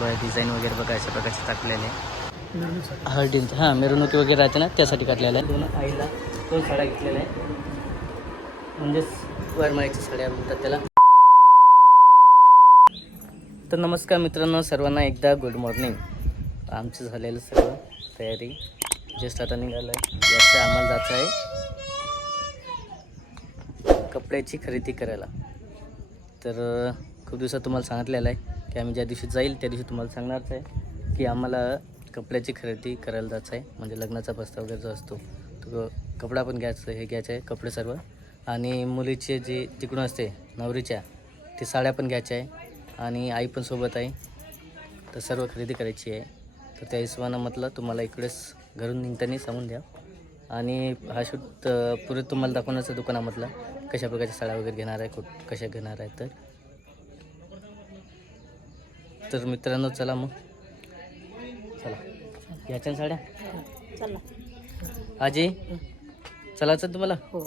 Design वगैरे बघा अशा प्रकारचे टाकलेले हळदी हां मिरवणुकी वगैरे राहते ना त्यासाठी काढलेलं आहे. दोन आईला दोन साड्या घेतलेल्या आहे. म्हणजेच वरमाईच्या साड्या म्हणतात त्याला. तर नमस्कार मित्रांनो सर्वांना एकदा गुड मॉर्निंग आमचं झालेलं सर्व तयारी जस्ट आता निघालं आहे जास्त आम्हाला जायचं आहे कपड्याची खरेदी करायला. तर खूप दिवसात तुम्हाला सांगितलेलं आहे. की आम्ही ज्या दिवशी जाईल त्या दिवशी तुम्हाला सांगणारच आहे की आम्हाला कपड्याची खरेदी करायला जायचं आहे. म्हणजे लग्नाचा प्रस्ताव वगैरे जो असतो तो कपडा पण घ्यायचं हे घ्यायचं आहे कपडे सर्व. आणि मुलीचे जे तिकडून असते नवरीच्या ते साड्या पण घ्यायच्या आहे. आणि आई पण सोबत आहे. तर सर्व खरेदी करायची आहे. तर त्या हिशोबानं म्हटलं तुम्हाला इकडेच घरून निघताना सांगून द्या. आणि हा शूट पुरे तुम्हाला दाखवण्याचं दुकानामधला कशा प्रकारच्या साड्या वगैरे घेणार आहे कुठ कशा घेणार आहे तर. तर मित्रांनो चला मग. चला. घ्यायच्या ना साड्या? चला. आजी चलायचं तुम्हाला? हो.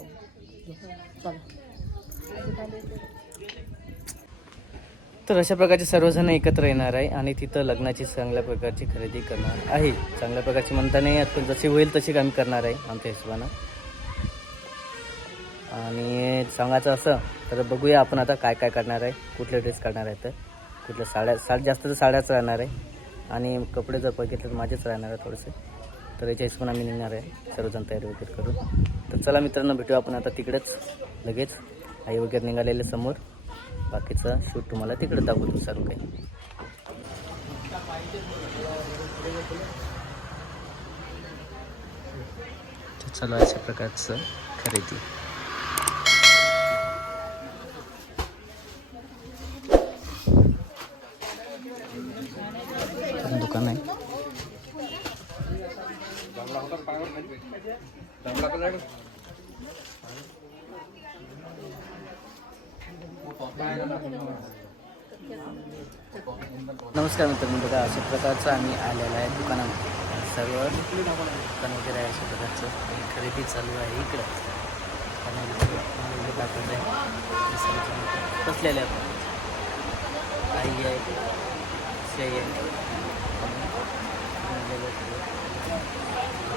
तर अशा प्रकारचे सर्वजण एकत्र येणार आहे आणि तिथं लग्नाची चांगल्या प्रकारची खरेदी करणार आहे. चांगल्या प्रकारची म्हणता नाही पण जशी होईल तशी आम्ही करणार आहे आमच्या हिशोबानं. आणि सांगायचं असं तर बघूया आपण आता काय काय करणार आहे कुठले ड्रेस करणार आहे तर. कुठल्या साड्या साड जास्त तर साड्याच राहणार आहे. आणि कपडे जर बघितले तर माझेच राहणार आहे थोडेसे. तर याच्या हिशोबाने आम्ही निघणार आहे सर्वजण तयारी वगैरे करून. तर चला मित्रांनो भेटू आपण आता तिकडेच लगेच. आई वगैरे निघालेले समोर. बाकीचं शूट तुम्हाला तिकडे दाखवतो सर्व काही चला चालू अशा प्रकारचं खरेदी. नमस्कार मित्रांनो बघा अशा प्रकारचं आम्ही आलेलं आहे दुकानामध्ये. सर्व दुकान वगैरे आहे अशा प्रकारचं. खरेदी चालू आहे इकडं. आणि आहे बसलेले आहेत आई आहे. शे आहे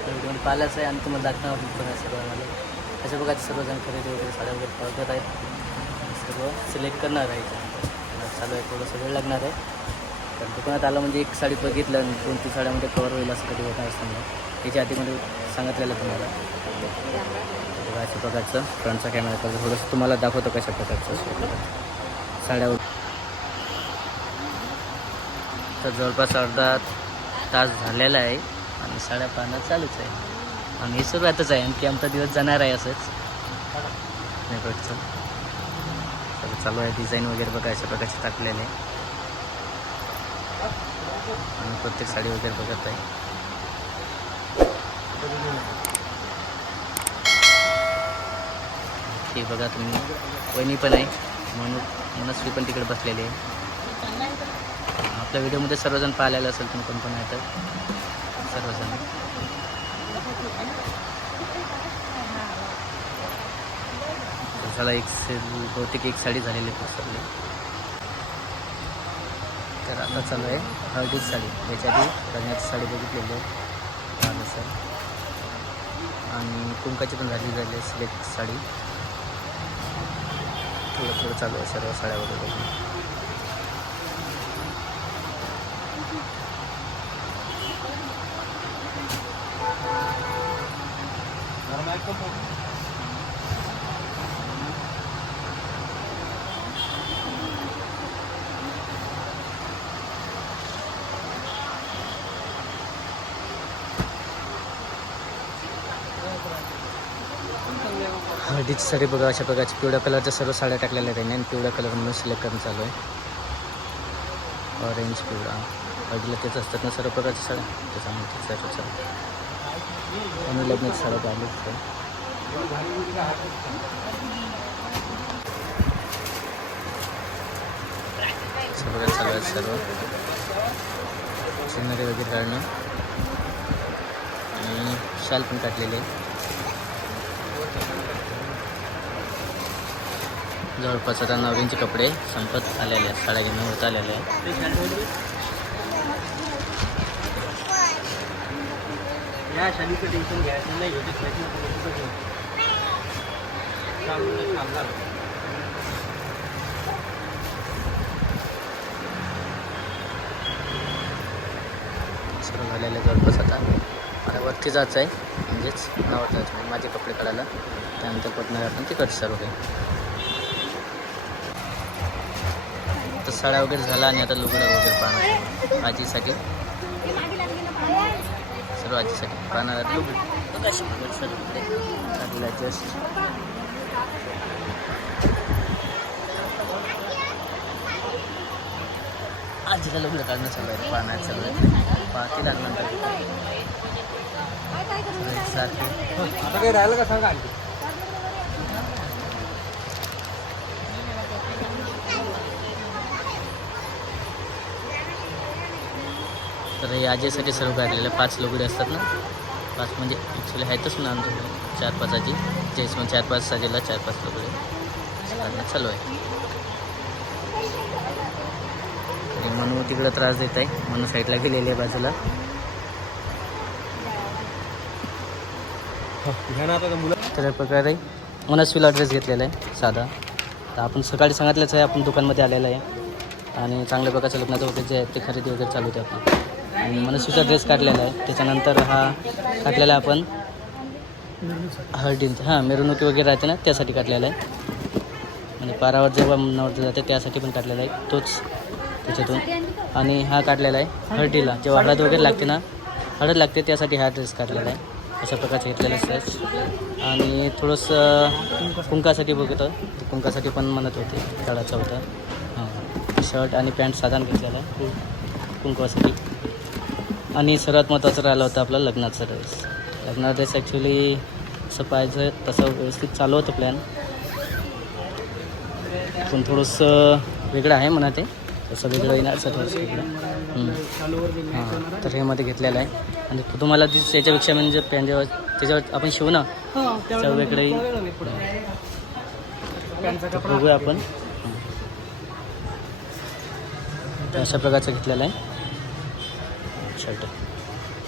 व्हिडिओ आहे आणि तुम्हाला दाखवणार पण आहे सर्व अशा प्रकारचे सर्वजण खरेदी वगैरे साड्या वगैरे पाहत आहेत. सर्व सिलेक्ट करणार आहे चालू आहे थोडंसं वेळ लागणार आहे. तर दुकानात आलं म्हणजे एक साडी बघितलं आणि दोन तीन साड्यामध्ये कवर होईल असं कधी होत असतं त्याच्या आधीमध्ये सांगितलेलं तुम्हाला. बघा अशा प्रकारचं फ्रंटचा कॅमेरा करतो थोडंसं तुम्हाला दाखवतो कशा प्रकारचं साड्यावर तर जवळपास अर्धा तास झालेला आहे आणि साड्या पाहणं चालूच आहे. आणि हे सुरुवातच आहे आणखी आमचा दिवस जाणार आहे असंच. नेटवर्कचं. तर चालू आहे डिझाईन वगैरे बघा अशा प्रकारचे टाकलेले. आहे आणि प्रत्येक साडी वगैरे बघत आहे. हे बघा तुम्ही वहिनी पण आहे. म्हणून मनस्वी पण तिकडे बसलेली आहे. आपल्या व्हिडिओमध्ये सर्वजण पाहिलेलं असेल तुम्ही कोण पण आहे तर. सर्वजण. झाला एक से बहुतेक एक साडी झालेली आहे पुस्तकली. तर आता चालू आहे हळदी साडी. याच्या रंगाची साडी बघितलेली आहे. छान सर आणि कुंकाची पण झाली झाली सिलेक्ट साडी. थोडं थोडं चालू आहे सर्व साड्या वगैरे बघून हळदीची साडी बघा अशा प्रकारची पिवळ्या कलरच्या सर्व साड्या टाकलेल्या आहेत आणि पिवळ्या कलर म्हणून सिलेक्ट करून चालू आहे. ऑरेंज पिवळा. हळदीला तेच असतात ना सर्व प्रकारच्या साड्या? त्याचा सर्व चालू आणि लग्न साड्या चालू आहे चालू आहेत सर्व. सिनरी वगैरे काढणं आणि शाल पण काढलेली आहे. जवळपास आता नवरींचे कपडे संपत आलेले आहेत साड्या घेऊन होत आलेले सुरू झालेलं जवळपास आता. मला वरती जायचं आहे म्हणजेच नावर म्हणजे माझे कपडे काढायला. त्यानंतर पटणार आपण तिकडे सर्व काही तर साड्या वगैरे झाला आणि आता लुगडं वगैरे पाहणार आजीसाठी. सर्व आजीसाठी पाहणार लुगडं सर्व आहे just. आजीला लुगडं काढणं चालू आहे. पाहणार सगळं पाहतील आणि नंतर सारखे. आता काही राहिलं का सांगा आणखी? तर हे आजीसाठी सर्व काढलेले पाच लोगडी असतात ना? पाच म्हणजे ॲक्च्युली आहेतच ना आमच्याकडे चार पाच आजी. जेस मग चार पाच साजेला चार पाच लुगडे. काढणं चालू आहे. तरी मनू तिकडं त्रास देत आहे. मनू साईडला गेलेली आहे बाजूला. मुलं तर प्रकारे मनस्वीला ड्रेस घेतलेला आहे साधा. तर आपण सकाळी सांगितलंच आहे आपण दुकानमध्ये आलेलं आहे. आणि चांगल्या प्रकारच्या लग्नाचं वगैरे जे आहे ते खरेदी वगैरे चालू होते आपण आणि मनस्वीचा ड्रेस काढलेला आहे. त्याच्यानंतर हा काढलेला आहे आपण हळदी हां मिरवणुकी वगैरे राहते ना त्यासाठी काढलेला आहे. म्हणजे पारावर जेव्हा नवरते जाते त्यासाठी पण काढलेला आहे. तोच त्याच्यातून. आणि हा काढलेला आहे हळदीला. जेव्हा हळद वगैरे लागते ना हळद लागते त्यासाठी हा ड्रेस काढलेला आहे. अशा प्रकारचं घेतलेलं आहे आणि थोडंसं कुंकासाठी बघतं कुंकासाठी पण म्हणत होते काढायचं होतं. हां शर्ट आणि पॅन्ट साधारण घेतलेला आहे. कुंकवासाठी. आणि सर्वात महत्त्वाचं राहिलं होतं आपलं लग्नाचा ड्रेस लग्नाचा ड्रेस ॲक्च्युली असं पाहिजे तसं व्यवस्थित चालू होतं प्लॅन पण थोडंसं वेगळं आहे म्हणा ते. तसं वेगळं येणार सर थोडंसं वेगळं हं. हां तर हे मध्ये घेतलेलं आहे. आणि तुम्हाला दिस याच्यापेक्षा म्हणजे पॅन जेव्हा त्याच्यावर आपण शिवू ना त्याच्यावर वेगळंही तर बघूया आपण. हं. अशा प्रकारचं घेतलेलं आहे. शर्ट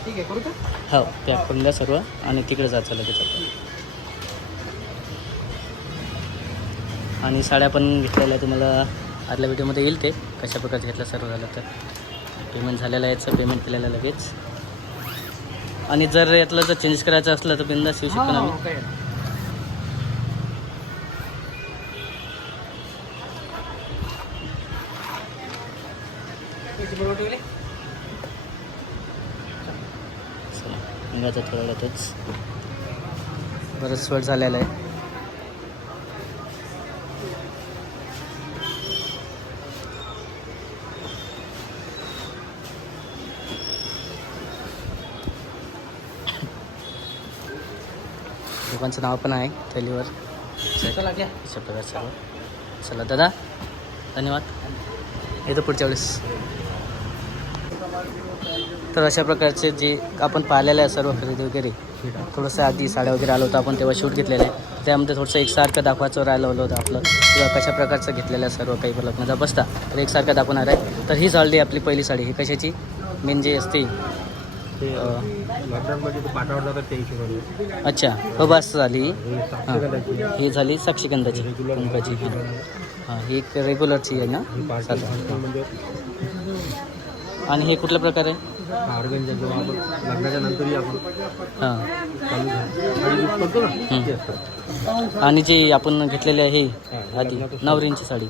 ठीक आहे करू का? हो पॅक करून द्या सर्व आणि तिकडे जायचं लगेच आपण आणि साड्या पण घेतलेल्या तुम्हाला आदल्या व्हिडिओमध्ये येईल ते. कशा प्रकारचं घेतलं सर्व झालं तर. पेमेंट झालेलं आहे याचं पेमेंट केलेलं लगेच. आणि जर यातलं जर चेंज करायचं असलं तर बिंदास येऊ शकतो ना आम्ही. निघायचं थोड्या वेळातच बरंच वेळ झालेला आहे. दुकानचं नाव पण आहे थैलीवर चला घ्या. अशा प्रकारचं सर्व चला दादा. धन्यवाद. येतो पुढच्या वेळेस. तर अशा प्रकारचे जे आपण पाहिलेलं आहे सर्व खरेदी वगैरे थोडंसं आधी साड्या वगैरे आलो होतं आपण तेव्हा शूट घेतलेलं आहे. त्यामध्ये थोडंसं एकसारखं दाखवायचं राहिलं होतं आपलं. किंवा कशा प्रकारचं घेतलेलं आहे सर्व काही लग्नाचा बसता. तर एकसारखं दाखवणार आहे. तर ही साडी आपली पहिली साडी ही कशाची? मेन जी असते. अच्छा. हो बस झाली. हे ही. झाली साक्षीगंधाची. कुंकाची हां. हां ही एक रेग्युलरची आहे ना? आणि हे कुठला प्रकार? आहे ऑर्गनच्या जेव्हा आपण लग्नाच्या नंतरही आपण हां. चालू झालं. साडी यूज करतो ना? ते असतं आणि जी आपण घेतलेली आहे ही आधी नवरींची साडी.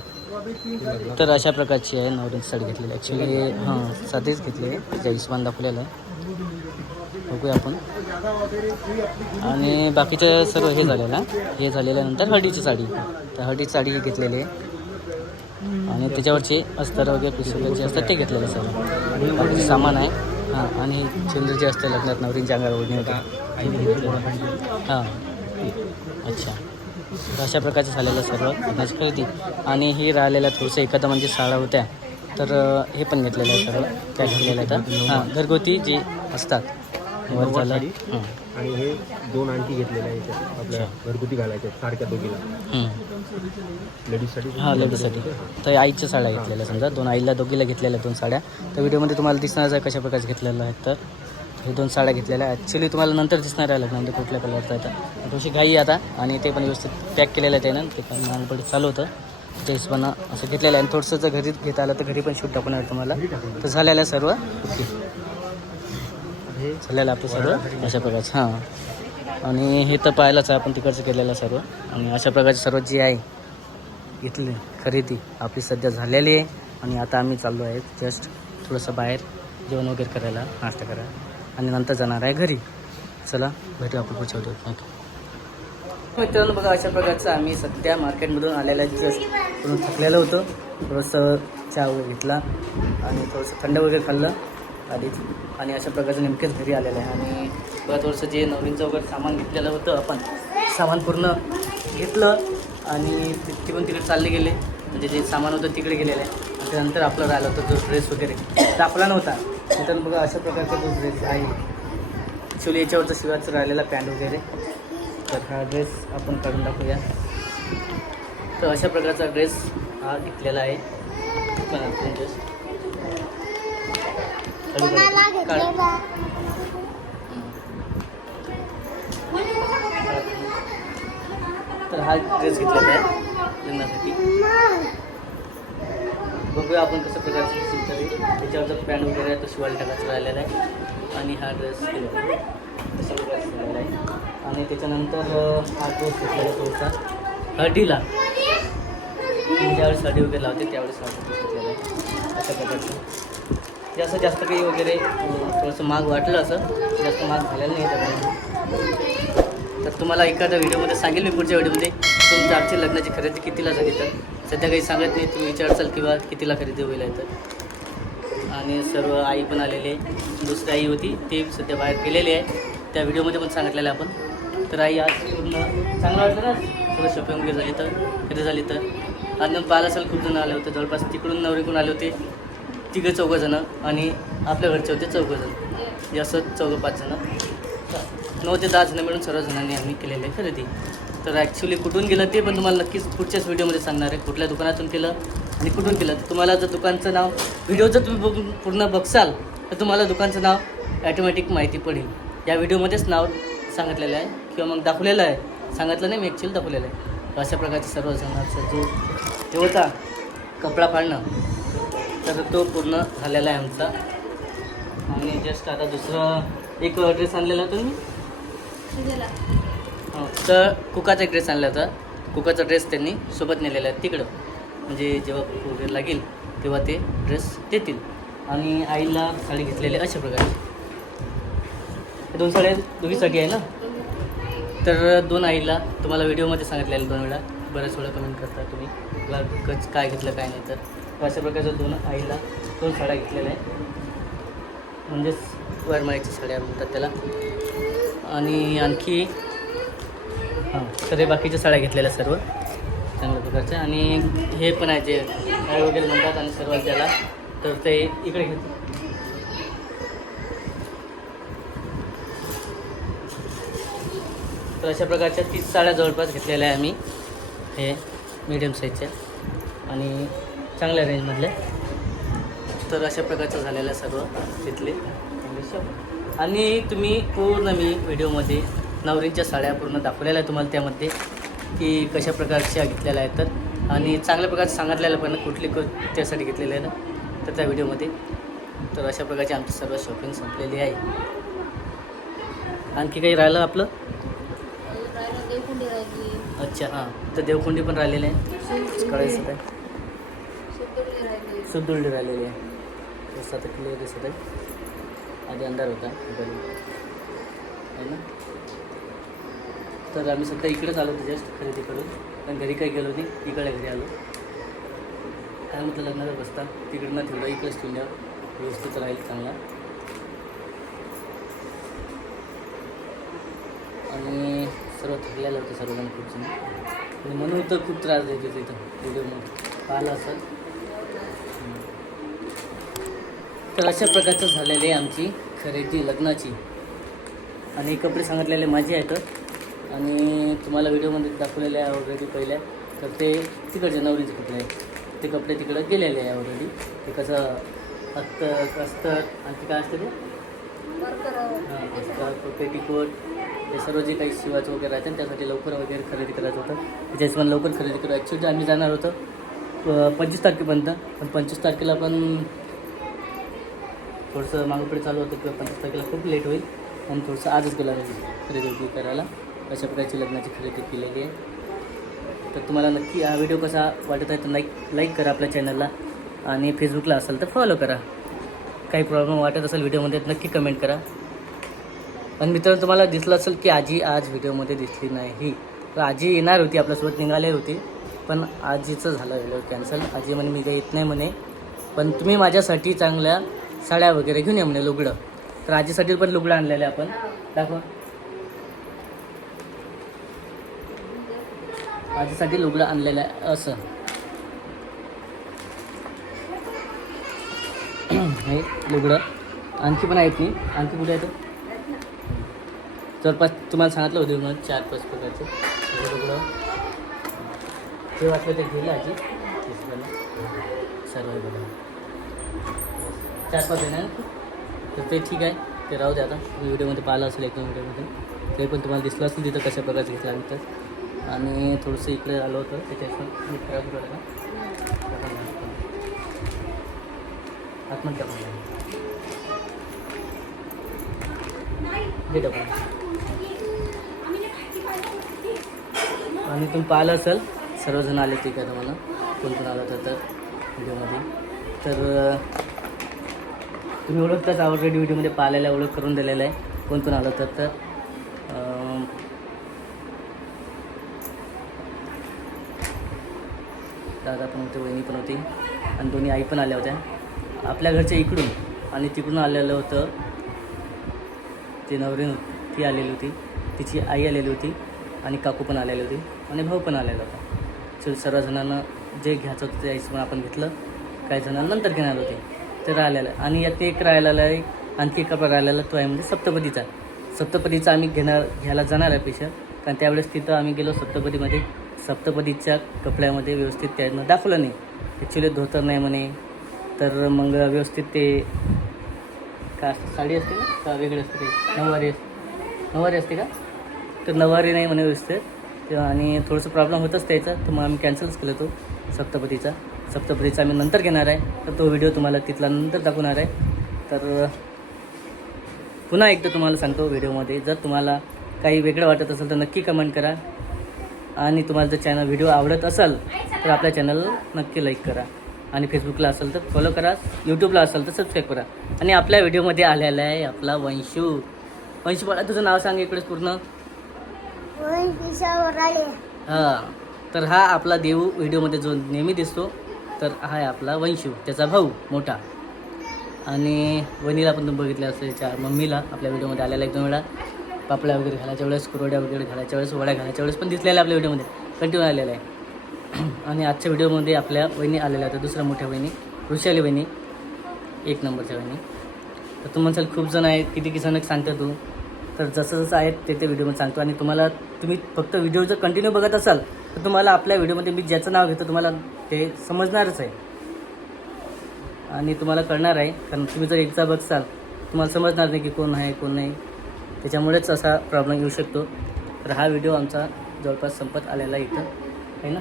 तर अशा प्रकारची आहे नवरींची साडी घेतलेली. ॲक्च्युली हां साधीच घेतली आहे. ज्या हिशोबाने दाखवलेलं आहे. बघूया आपण. आणि बाकीचं सर्व हे झालेलं आहे. हे झालेल्यानंतर हळदीची साडी. तर हळदीची साडी ही घेतलेली आहे. आणि त्याच्यावरचे अस्तर वगैरे पिसवले जे असतात ते घेतलेलं सर. बाकीचे सामान आहे. हां आणि चंद्र जे असते लग्नात नवरींच्या अंगावर ओढणी वगैरे हां अच्छा. तर अशा प्रकारचं झालेलं सर्व लग्नाची खरेदी? आणि ही राहिलेल्या थोडंसं एखादं म्हणजे साड्या होत्या तर हे पण घेतलेलं आहे सर्व त्या आहे तर हां घरगुती जे असतात वर झालं हां. आणि हे दोन आणखी घेतलेले आहे याच्यात आपल्या घरगुती घालायच्या आहेत, सारख्या दोघीला. हं. लेडीजसाठी हां लेडीजसाठी. तर आईच्या साड्या घेतलेल्या समजा. दोन आईला दोघीला घेतलेल्या दोन साड्या. तर व्हिडिओमध्ये तुम्हाला दिसणार आहे कशा प्रकारचे घेतलेल्या आहेत तर. हे दोन साड्या घेतलेल्या आहेत. ॲक्च्युली तुम्हाला नंतर दिसणार आहे लग्नामध्ये कुठल्या कलरचा आहे थोडीशी घाई आता. आणि ते पण व्यवस्थित पॅक केलेलं आहे त्यानं ते पण मानपडी चालू होतं. ते हिशोबानं असं घेतलेलं आहे. आणि थोडंसं जर घरी घेता आलं तर घरी पण शूट टाकून तुम्हाला. तर झालेलं आहे सर्व. ओके. झालेलं आपलं सर्व अशा प्रकारचं हां. आणि हे तर पाहायलाच आहे आपण तिकडचं केलेलं सर्व. आणि अशा प्रकारची सर्व जे आहे इथली खरेदी आपली सध्या झालेली आहे. आणि आता आम्ही चाललो आहे जस्ट थोडंसं बाहेर जेवण वगैरे करायला नाश्ता करायला. आणि नंतर जाणार आहे घरी. चला भेटू आपण पुढच्या व्हिडिओत. ओके मित्रांनो बघा अशा प्रकारचं आम्ही सध्या मार्केटमधून आलेलं आहे. जस्ट थोडं थकलेलं होतं. थोडंसं चहा वगैरे घेतला. आणि थोडंसं थंड वगैरे खाल्लं. आधीच. आणि अशा प्रकारचं नेमकेच घरी आलेलं आहे. आणि बघा वर्ष जे नवीनचं वगैरे सामान घेतलेलं होतं आपण सामान पूर्ण घेतलं आणि ति- पण तिकडे चालले गेले. म्हणजे जे सामान होतं तिकडे गेलेलं आहे. आणि त्यानंतर आपलं राहिलं होतं जो ड्रेस वगैरे. तर आपला नव्हता. नंतर बघा अशा प्रकारचा जो ड्रेस आहे. ॲक्च्युली याच्यावरचं शिवायचं राहिलेला पॅन्ट वगैरे. तर हा ड्रेस आपण काढून टाकूया. तर अशा प्रकारचा ड्रेस हा घेतलेला आहे. पण काढ. तर हा ड्रेस घेतलेला आहे लग्नासाठी. बघूया आपण कसं प्रकारचं दिसेल तरी त्याच्यावरचा पॅन्ट वगैरे आहे तो शिवायला टाकायचा राहिलेला आहे. आणि हा ड्रेस तशा प्रकारचा झालेला आहे. आणि त्याच्यानंतर हा ड्रेस घेतलेला थोडसा. हळदीला. मी ज्यावेळेस हळदी वगैरे लावते त्यावेळेस हा ड्रेस घेतलेला आहे. अशा प्रकारचं. जास्त असं जास्त काही वगैरे थोडंसं महाग वाटलं असं जास्त महाग झालेलं नाही त्यामुळे. तर तुम्हाला एखाद्या व्हिडिओमध्ये सांगेल मी पुढच्या व्हिडिओमध्ये तुमच्या आमची लग्नाची खरेदी कितीला झाली तर? सध्या काही सांगत नाही तुम्ही विचारसाल किंवा कितीला खरेदी होईल आहे तर. आणि सर्व आई पण आलेली आहे दुसरी आई होती ती सध्या बाहेर गेलेली आहे. त्या व्हिडिओमध्ये पण सांगितलेलं आहे आपण. तर आई आज पूर्ण चांगलं वाटलं ना? थोडं शॉपिंग वगैरे झाली तर खरेदी झाली तर? आज मग असेल खूप जण आले होते. जवळपास तिकडून नवरीकडून आले होते. तिघं चौघं जणं आणि आपल्या घरचे होते चौघं जण. असं चौघं पाच जणं. नऊ ते दहा जणं मिळून सर्व जणांनी आम्ही केलेलं आहे खरेदी. तर ॲक्च्युली कुठून गेलं ते पण तुम्हाला नक्कीच पुढच्याच व्हिडिओमध्ये सांगणार आहे. कुठल्या दुकानातून केलं आणि कुठून केलं. तुम्हाला जर दुकानचं नाव व्हिडिओ जर तुम्ही बघून पूर्ण बघसाल तर तुम्हाला दुकानचं नाव ॲटोमॅटिक माहिती पडेल. या व्हिडिओमध्येच नाव सांगितलेलं आहे किंवा मग दाखवलेलं आहे. सांगितलं नाही मी ॲक्च्युली दाखवलेलं आहे. अशा प्रकारचे सर्व जणांचा जो हे होता कपडा फाडणं. तर तो पूर्ण झालेला आहे आमचा. आणि जस्ट आता दुसरं एक ड्रेस आणलेला तुम्ही? हां तर कुकाचा एक ड्रेस आणला होता. कुकाचा ड्रेस त्यांनी सोबत नेलेला आहे तिकडं. म्हणजे जेव्हा वगैरे लागेल तेव्हा ते ड्रेस देतील. आणि आईला साडी घेतलेली आहे अशा प्रकारे. दोन साड्या दोघीसाठी आहे ना? तर दोन आईला तुम्हाला व्हिडिओमध्ये सांगितलेलं दोन वेळा. बऱ्याच वेळा कमेंट करता तुम्ही. काय घेतलं काय नाही तर. अशा प्रकारच्या दोन आईला दोन साड्या घेतलेल्या आहे. म्हणजेच वरमाळीच्या साड्या म्हणतात त्याला. आणि आणखी हां सगळे बाकीच्या साड्या घेतलेल्या सर्व. चांगल्या प्रकारच्या. आणि हे पण आहे जे काय वगैरे म्हणतात आणि सर्व त्याला तर ते इकडे घेतो. तर अशा प्रकारच्या तीस साड्या जवळपास घेतलेल्या आहे आम्ही. हे मीडियम साईजच्या आणि चांगल्या रेंजमधल्या तर अशा प्रकारचं झालेलं आहे सर्व तिथले. आणि तुम्ही पूर्ण मी व्हिडिओमध्ये नवरींच्या साड्या पूर्ण दाखवलेल्या आहे तुम्हाला त्यामध्ये की कशा प्रकारच्या घेतलेल्या आहेत तर. आणि चांगल्या प्रकारचं सांगितलेलं पण कुठली क त्यासाठी घेतलेलं आहे ना तर त्या व्हिडिओमध्ये. तर अशा प्रकारची आमची सर्व शॉपिंग संपलेली आहे. आणखी काही राहिलं आपलं? अच्छा हां. तर देवकुंडी पण राहिलेलं आहे. कळायचं काय? सुदृढ राहिलेली आहे. तसं आता क्लिअर दिसत आहे. आधी अंधार होता आहे ना? तर आम्ही सध्या इकडेच आलो होतो जस्ट खरेदी करून पण घरी काही गेलो नाही इकडे घरी आलो. काय म्हटलं लग्नाचा बसता ना ठेवलं इकडेच ठेवल्या व्यवस्थित राहील चांगला. आणि सर्व थकलेलं होतं सर्वजण खूप जण. आणि म्हणून तर खूप त्रास देतो तिथं व्हिडिओमध्ये पाहिला असं तर अशा प्रकारचं झालेली आहे आमची खरेदी लग्नाची. आणि कपडे सांगितलेले माझे आहेत. आणि तुम्हाला व्हिडिओमध्ये दाखवलेले आहे ऑलरेडी पहिल्या तर ते तिकडचे नवरीचे कपडे आहेत. ते कपडे तिकडं गेलेले आहे ऑलरेडी ते कसं अस्तर अस्तर आणखी काय असतं ते? पेटीकोट हे सर्व जे काही शिवायचं वगैरे आहे त्यासाठी लवकर वगैरे खरेदी करायचं होतं. त्याच्या हिशोबाने लवकर खरेदी करू. ॲक्च्युली आम्ही जाणार होतो पंचवीस तारखेपर्यंत. पण पंचवीस तारखेला पण थोडंसं मागपुढे चालू होतं किंवा पंचवीस तारखेला खूप लेट होईल. आणि थोडंसं आजच गेला खरेदी वगैरे करायला. अशा प्रकारची लग्नाची खरेदी केलेली आहे. तर तुम्हाला नक्की हा व्हिडिओ कसा वाटत आहे तर लाईक लाईक करा आपल्या चॅनलला आणि फेसबुकला असेल तर फॉलो करा. काही प्रॉब्लेम वाटत असेल व्हिडिओमध्ये नक्की कमेंट करा. आणि मित्रांनो तुम्हाला दिसलं असेल की आजी आज व्हिडिओमध्ये दिसली नाही. तर आजी येणार होती आपल्यासोबत निघाली होती. पण आजीचं झालं व्हिडिओ कॅन्सल आजी म्हणे मी काही येत नाही म्हणे. पण तुम्ही माझ्यासाठी चांगल्या साड्या वगैरे घेऊन ये म्हणे लुगडं. तर आजीसाठी पण लुगडं आणलेलं आहे आपण. दाखवा. आजीसाठी लुगडं आणलेलं आहे असं. हे लुगडं. आणखी पण आहेत मी आणखी कुठे आहेत? जवळपास तुम्हाला सांगितलं होतं म्हणून चार पाच प्रकारचे. लुगडं. जे वाटलं ते घेईल आजी. सर्व बघा चार पाच जण तर ते ठीक आहे. ते राहू द्या आता. तुम्ही व्हिडिओमध्ये पाहिलं असेल एका व्हिडिओमध्ये. ते पण तुम्हाला दिसलं असेल तिथं कशा प्रकारचं घेतलं आम्ही तर. आणि थोडंसं इकडे आलो होतं. त्याच्यात मी खराब झालं ना आतमध्ये टाकून टाकून आणि तुम्ही पाहिलं असेल सर्वजण आले ते का तुम्हाला. कोण कोण आलं होतं तर व्हिडिओमध्ये. तर तुम्ही ओळखताच ऑलरेडी व्हिडिओमध्ये पाहिलेला ओळख करून दिलेलं आहे. कोण कोण आलं होतं तर दादा पण होते वहिनी पण होती. आणि दोन्ही आई पण आल्या होत्या. आपल्या घरच्या इकडून आणि तिकडून आलेलं होतं. ते नवरीन ती आलेली होती. तिची आई आलेली होती. आणि काकू पण आलेली होती. आणि भाऊ पण आलेला होता. चल जे घ्यायचं होतं ते आईचं पण आपण घेतलं. काही जणांना नंतर घेणार होते. ते राहिलेलं आहे. आणि यात एक राहिलेला आहे आणखी एक कपडा राहिलेला तो आहे म्हणजे सप्तपदीचा. सप्तपदीचा आम्ही घेणार घ्यायला जाणार आहे पेशर कारण त्यावेळेस तिथं आम्ही गेलो सप्तपदीमध्ये सप्तपदीच्या कपड्यामध्ये व्यवस्थित त्यानं दाखवलं नाही. ॲक्च्युली धोतर नाही म्हणे. तर मग व्यवस्थित ते का असतं साडी असते ना? का वेगळी असते ते? नऊवारी असते. नऊवारी असते का? तर नऊवारी नाही म्हणे व्यवस्थित. आणि थोडंसं प्रॉब्लेम होतच त्याचा. तर मग आम्ही कॅन्सलच केलं तो सप्तपतीचा सप्तपदीचा आम्ही नंतर घेणार आहे. तर तो व्हिडिओ तुम्हाला तिथला नंतर दाखवणार आहे. तर पुन्हा एकदा तुम्हाला सांगतो व्हिडिओमध्ये जर तुम्हाला काही वेगळं वाटत असेल तर नक्की कमेंट करा. आणि तुम्हाला जर चॅनल व्हिडिओ आवडत असेल तर आपल्या चॅनलला नक्की लाईक करा. आणि फेसबुकला असेल तर फॉलो करा. यूट्यूबला असेल तर सबस्क्राईब करा. आणि आपल्या व्हिडिओमध्ये आलेला आहे आपला वंशू. वंशू बाळा तुझं नाव सांग इकडेच पूर्ण. हां. तर हा आपला देव व्हिडिओमध्ये जो नेहमी दिसतो. तर हा आहे आपला वंशू त्याचा भाऊ मोठा. आणि वहिनीला पण तुम्ही बघितलं असेल त्या मम्मीला आपल्या व्हिडिओमध्ये आलेला एक दोन वेळा. पापड्या वगैरे घालायच्या वेळेस कुरवड्या वगैरे घालायच्या वेळेस वड्या घालायच्या वेळेस पण दिसलेल्या आपल्या व्हिडिओमध्ये. कंटिन्यू आलेला आहे. आणि आजच्या व्हिडिओमध्ये आपल्या वहिनी आलेल्या होत्या दुसऱ्या मोठ्या वहिनी ऋषाली वहिनी एक नंबरच्या वहिनी. तर तुम्ही म्हणसाल खूप जण आहेत किती किसानक जण सांगता तू. तर जसं जसं आहेत ते ते व्हिडिओमध्ये सांगतो. आणि तुम्हाला तुम्ही फक्त व्हिडिओ जर कंटिन्यू बघत असाल तर तुम्हाला आपल्या व्हिडिओमध्ये मी ज्याचं नाव घेतो तुम्हाला ते समजणारच आहे. आणि तुम्हाला कळणार आहे कारण तुम्ही जर एकदा बघसाल तुम्हाला समजणार नाही की कोण आहे कोण नाही. त्याच्यामुळेच असा प्रॉब्लेम येऊ शकतो. तर हा व्हिडिओ आमचा जवळपास संपत आलेला आहे इथं आहे ना?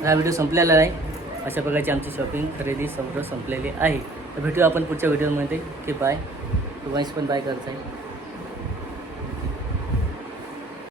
तर हा व्हिडिओ संपलेला आहे. अशा प्रकारची आमची शॉपिंग खरेदी समोर संपलेली आहे. तर भेटू आपण पुढच्या व्हिडिओमध्ये. की बाय वंश पण बाय करत आहे